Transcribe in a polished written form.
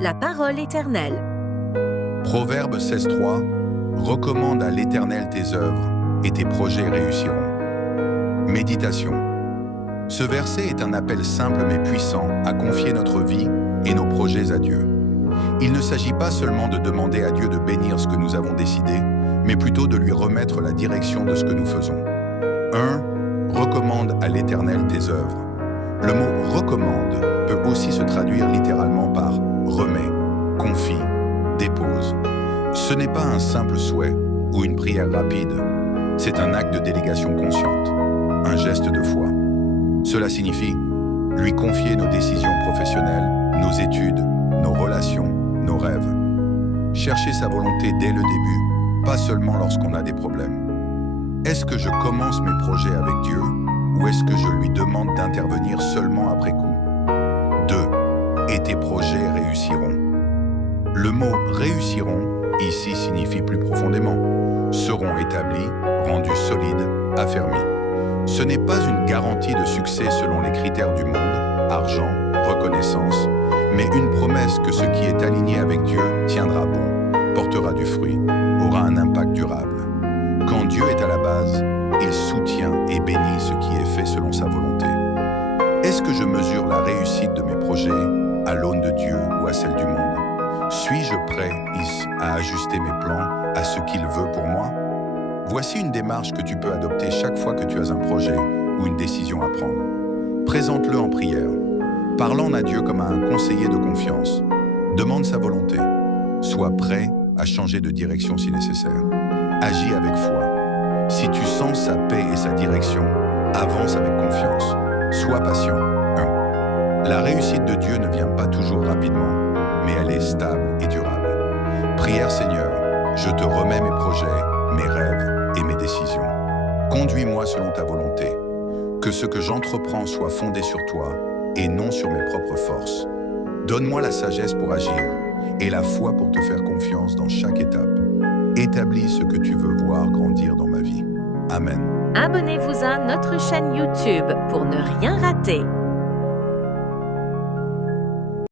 La parole éternelle. Proverbe 16.3 recommande à l'Éternel tes œuvres et tes projets réussiront. Méditation. Ce verset est un appel simple mais puissant à confier notre vie et nos projets à Dieu. Il ne s'agit pas seulement de demander à Dieu de bénir ce que nous avons décidé, mais plutôt de lui remettre la direction de ce que nous faisons. 1. Recommande à l'Éternel tes œuvres. Le mot « recommande » peut aussi se traduire littéralement par « remets »,« confie »,« dépose ». Ce n'est pas un simple souhait ou une prière rapide, c'est un acte de délégation consciente, un geste de foi. Cela signifie lui confier nos décisions professionnelles, nos études, nos relations, nos rêves. Chercher sa volonté dès le début, pas seulement lorsqu'on a des problèmes. Est-ce que je commence mes projets avec Dieu ou est-ce que je lui demande d'intervenir seulement après coup? 2. Et tes projets réussiront. Le mot « réussiront » ici signifie plus profondément « seront établis, rendus solides, affermis ». Ce n'est pas une garantie de succès selon les critères du monde, argent, reconnaissance, mais une promesse que ce qui est aligné avec Dieu tiendra bon, portera du fruit, aura un impact durable. Quand Dieu est à la base, il soutient et bénit ce qui est fait selon sa volonté. Est-ce que je mesure la réussite de mes projets à l'aune de Dieu ou à celle du monde? Suis-je prêt à ajuster mes plans à ce qu'il veut pour moi? Voici une démarche que tu peux adopter chaque fois que tu as un projet ou une décision à prendre. Présente-le en prière. Parle à Dieu comme à un conseiller de confiance. Demande sa volonté. Sois prêt à changer de direction si nécessaire. Agis avec foi. Si tu sens sa paix et sa direction, avance avec confiance. Sois patient. 1. La réussite de Dieu ne vient pas toujours rapidement, mais elle est stable et durable. Prière Seigneur, je te remets mes projets, mes rêves et mes décisions. Conduis-moi selon ta volonté. Que ce que j'entreprends soit fondé sur toi et non sur mes propres forces. Donne-moi la sagesse pour agir et la foi pour te faire confiance dans chaque étape. Établis ce que tu veux voir grandir dans ma vie. Amen. Abonnez-vous à notre chaîne YouTube pour ne rien rater.